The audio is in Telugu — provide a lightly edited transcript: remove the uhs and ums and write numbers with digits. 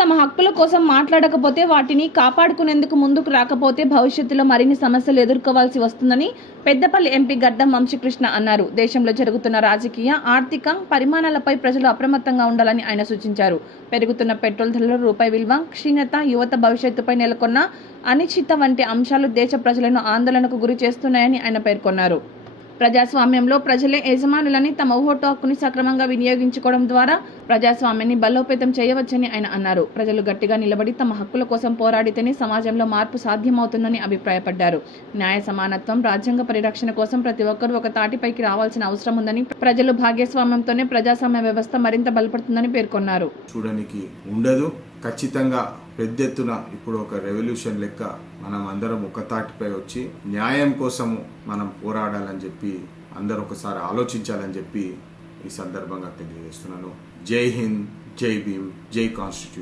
తమ హక్కుల కోసం మాట్లాడకపోతే, వాటిని కాపాడుకునేందుకు ముందుకు రాకపోతే భవిష్యత్తులో మరిన్ని సమస్యలు ఎదుర్కోవాల్సి వస్తుందని పెద్దపల్లి ఎంపీ గడ్డం వంశీకృష్ణ అన్నారు. దేశంలో జరుగుతున్న రాజకీయ, ఆర్థిక పరిమాణాలపై ప్రజలు అప్రమత్తంగా ఉండాలని ఆయన సూచించారు. పెరుగుతున్న పెట్రోల్ ధరలు, రూపాయి విలువ క్షీణత, యువత భవిష్యత్తుపై నెలకొన్న అనిశ్చిత వంటి అంశాలు దేశ ప్రజలను ఆందోళనకు గురి చేస్తున్నాయని ఆయన పేర్కొన్నారు. ప్రజాస్వామ్యంలో ప్రజలే యజమానులని, తమ ఓటు హక్కుని సక్రమంగా వినియోగించుకోవడం ద్వారా ప్రజాస్వామ్యాన్ని బలోపేతం చేయవచ్చని ఆయన అన్నారు. ప్రజలు గట్టిగా నిలబడి తమ హక్కుల కోసం పోరాడితేనే సమాజంలో మార్పు సాధ్యమవుతుందని అభిప్రాయపడ్డారు. న్యాయ సమానత్వం, రాజ్యాంగ పరిరక్షణ కోసం ప్రతి ఒక్కరూ ఒక తాటిపైకి రావాల్సిన అవసరం ఉందని, ప్రజలు భాగస్వామ్యంతోనే ప్రజాస్వామ్య వ్యవస్థ మరింత బలపడుతుందని పేర్కొన్నారు. చూడడానికి ఉండదు, ఖచ్చితంగా పెద్ద ఎత్తున ఇప్పుడు ఒక రెవల్యూషన్ లెక్క మనం అందరం ఒక తాటిపై వచ్చి న్యాయం కోసము మనం పోరాడాలని చెప్పి అందరూ ఒకసారి ఆలోచించాలని చెప్పి ఈ సందర్భంగా తెలియజేస్తున్నాను. జై హింద్, జై భీమ్, జై కాన్స్టిట్యూషన్.